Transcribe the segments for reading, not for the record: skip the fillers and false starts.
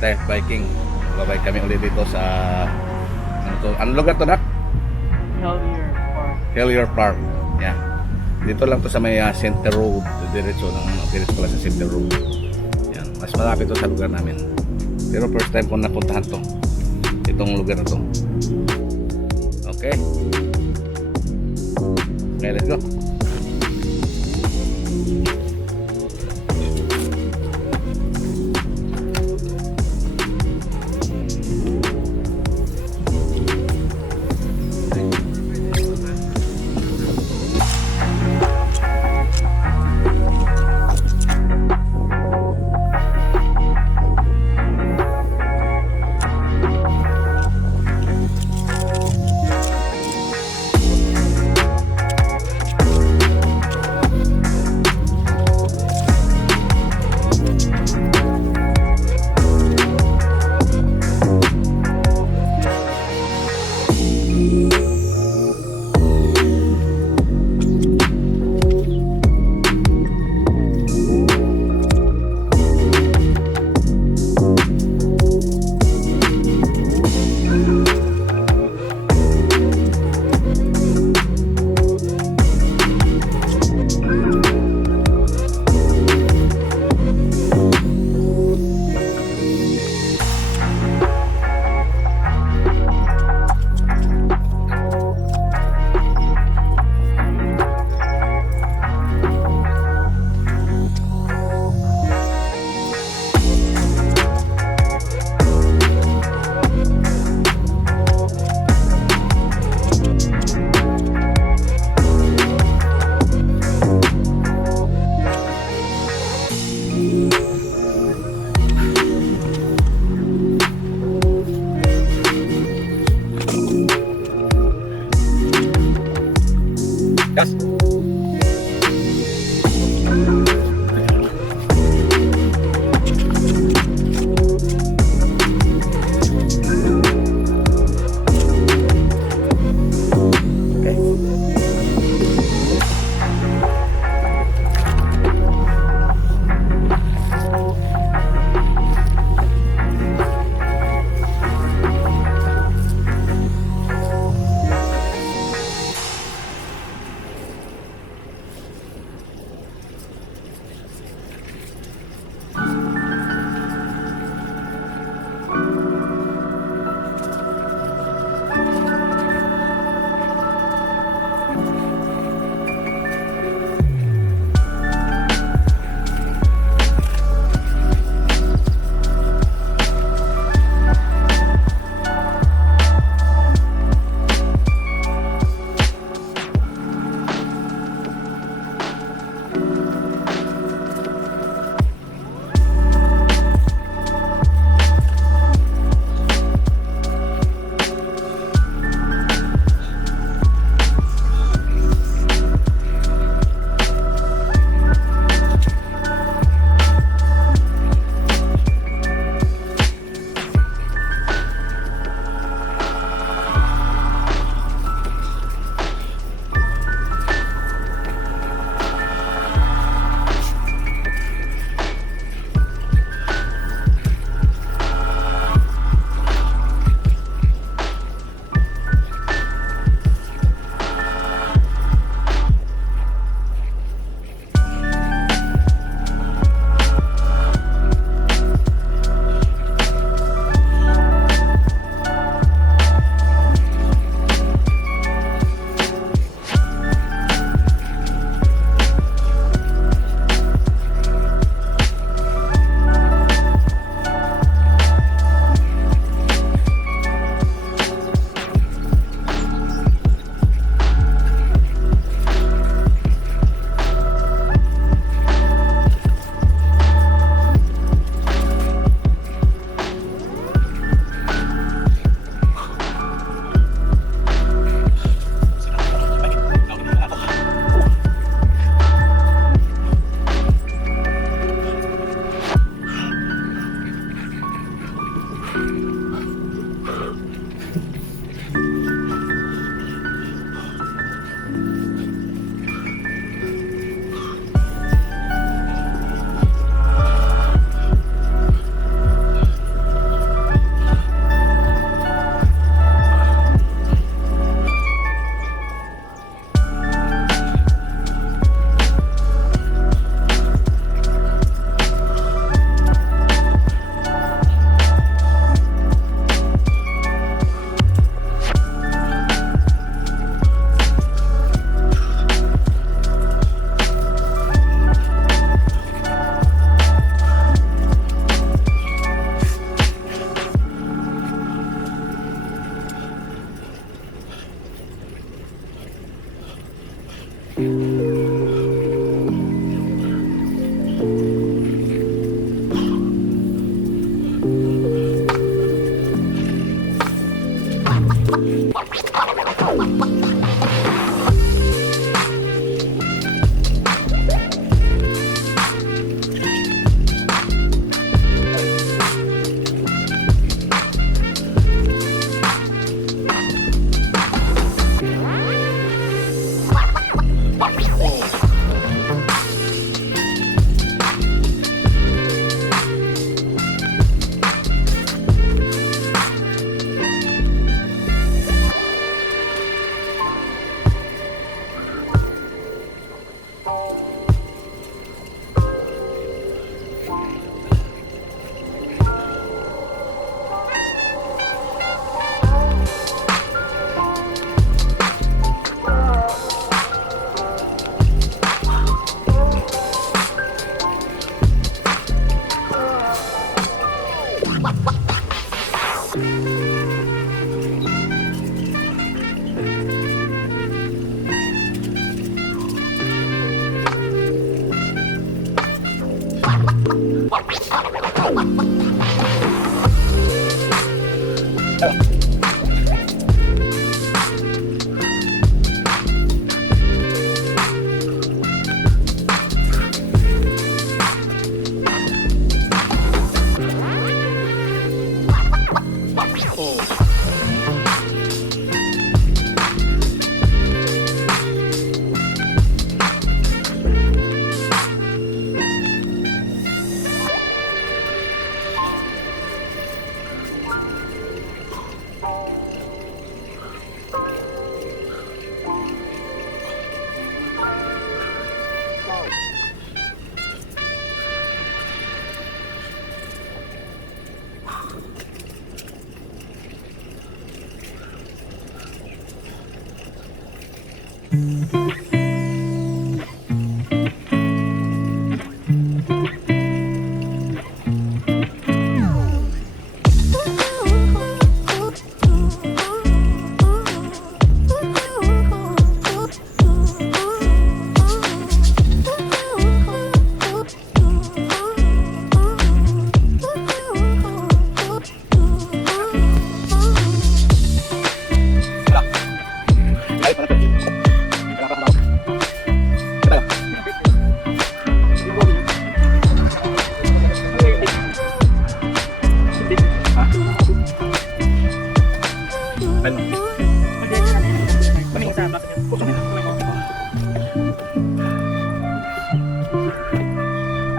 tayo biking. Babay kami ulit dito sa ano lugar to, Nak? Hillier Park. Yeah. Dito lang to sa may Center Road, diretso pala sa Center Road. Yan, mas malapit to sa lugar namin. Pero first time ko napuntahan to. Itong lugar na to. Okay. Okay, let's go.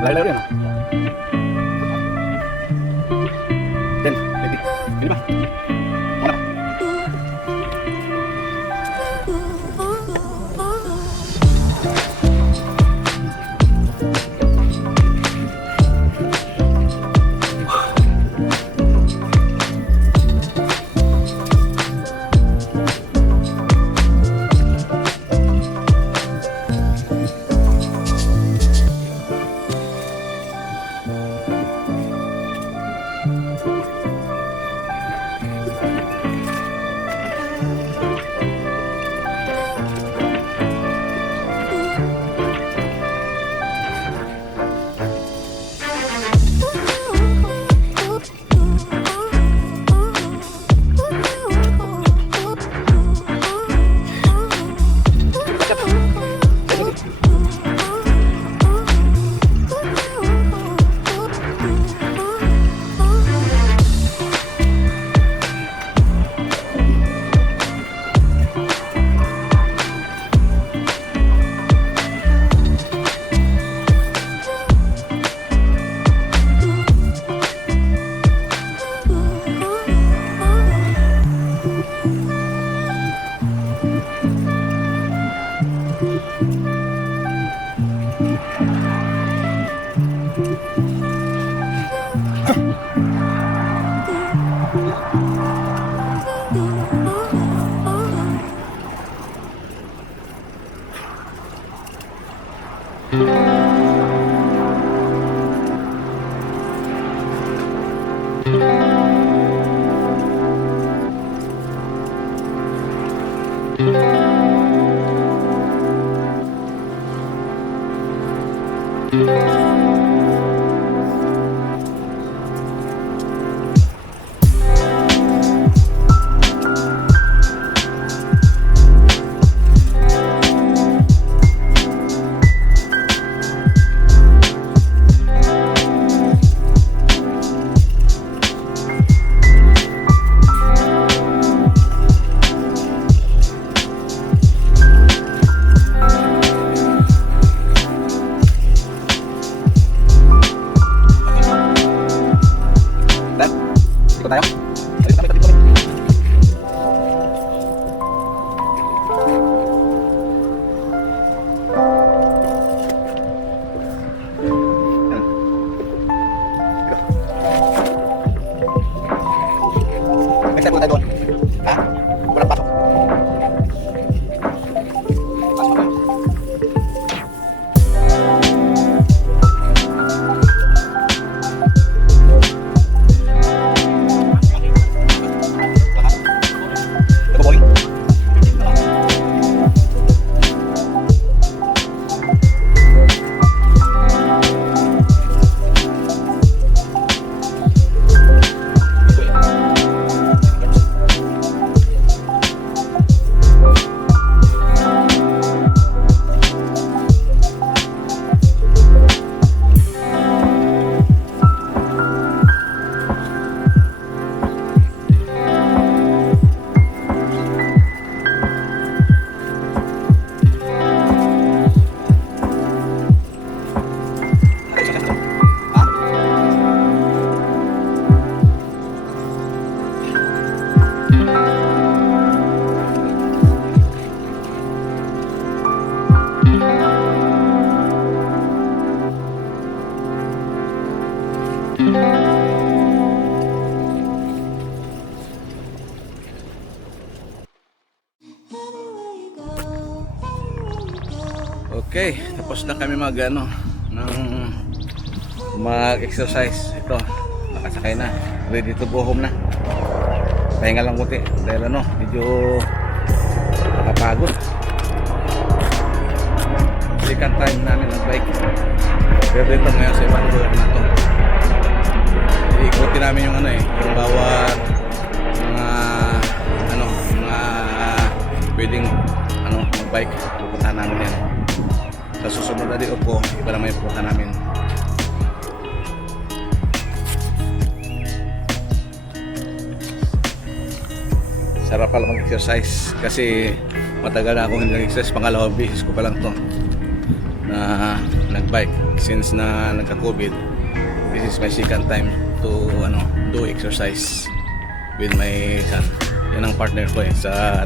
Layo-layo yan. Dan, ready. Ini ba? Mana? Okay, tapos na kami mag-exercise. Ito, nakasakay na. Ready to go home na. Pahinga lang kunti dahil medyo nakapagod. Second time namin nag-bike. Pero dito ngayon sa ibang lugar na to. Iikutin namin yung yung bawat mga pwedeng mag-bike. Pupuntahan namin yan. Sa susunod na di Oco, iba naman yung pupuntahan namin. Sarap pala mag-exercise kasi matagal na akong hindi nag-exercise. Pangalawang beses ko pa lang to na nag-bike since na nagka-COVID. This is my second time to do exercise with my son. Yan ang partner ko sa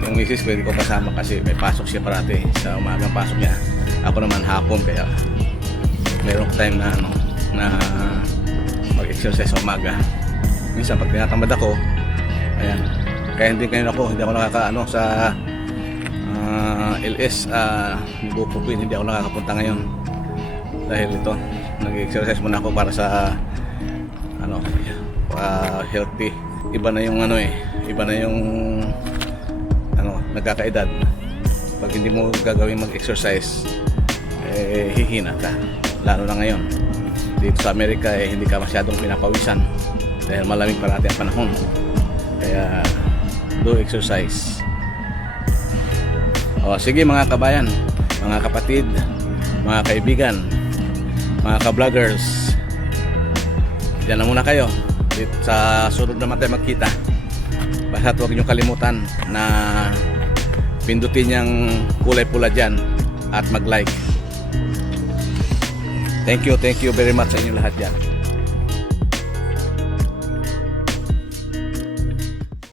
yung misis ko hindi ko kasama kasi may pasok siya parati sa umagang pasok niya. Ako naman hapon kaya mayroong time na mag-exercise sa umaga. Minsan pag tinatamad ako, ayan, kaya hindi ako nakaka sa LS Bukupin, hindi ako nakakapunta ngayon dahil ito nag-exercise muna ako para sa healthy. Iba na yung iba na yung nagkakaedad. Pag hindi mo gagawin mag-exercise, hihina ka, lalo na ngayon dito sa Amerika. Hindi ka masyadong pinapawisan dahil malamig parati ang panahon, kaya do exercise. Sige mga kabayan, mga kapatid, mga kaibigan, mga ka-vloggers, diyan na muna kayo. Sa sunod naman tayo magkita. Basta huwag nyo kalimutan na pindutin yung kulay pula dyan at mag-like. Thank you very much sa inyo lahat dyan.